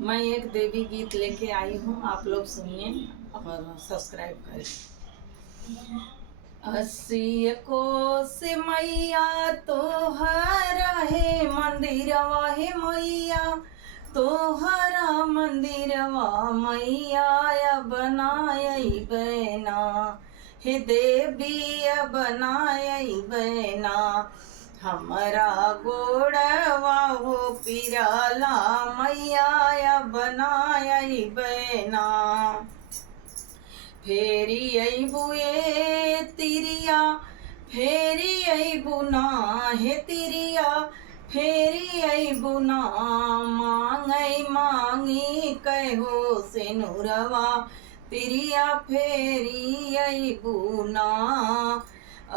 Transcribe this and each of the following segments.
मैं एक देवी गीत लेके आई हूँ, आप लोग सुनिए और सब्सक्राइब करें। अस्सी कोस मैया तोहरा है मंदिरवा है मैया, तोहरा मंदिरवा मैया बनाई बना, हे देवी बनाई बना। हमारा गोड़वा हो पिराला मैया बनाई बना। फेरी अबुए तिरिया फेरी अबुना, हे तिरिया फेरी अबुना। मांगई मांगी कहो से नुरवा, तिरिया फेरी अबुना।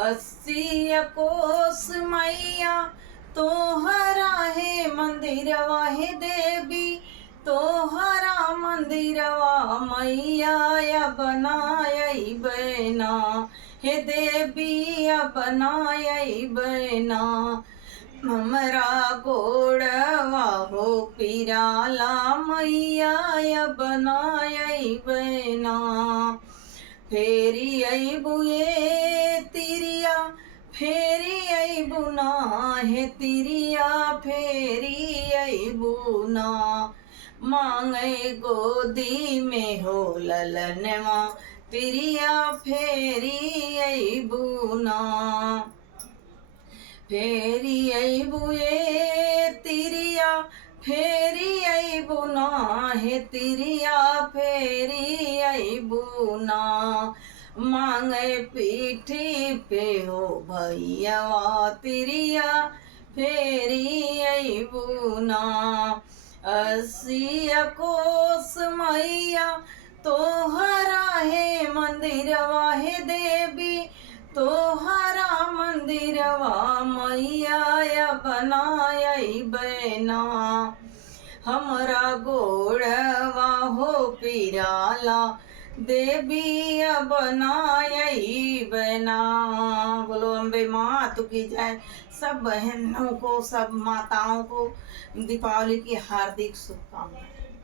अस्सी कोस मैया तोहरा है मंदिरवा, हे देवी तोहरा मंदिरवा मैया बनाई बना, हे देवी बनाई बना। हमरा गोड़वा हो पिराला मैया बनाई बना। फेरी अबुए तिरिया फेरी अबुना, हे तिरिया फेरी अबुना। मांगे गोदी में हो ललनवा, तिरिया फेरी अबुना। फेरी अबुए तिरिया फेरी अबुना, हे तिरिया फेरी अबुना। मांगे पीठी पे हो भैयावा, तिरिया फेरी अबुना। अस्सी कोस मैया तोहरा है मंदिरवा, हे देवी तोहरा मंदिरवा मैया बनाई बना। हमरा गोड़वा हो पिराला देवी बनाई बना। बोलो अम्बे माँ तू की जय। सब बहनों को, सब माताओं को दीपावली की हार्दिक शुभकामनाएं।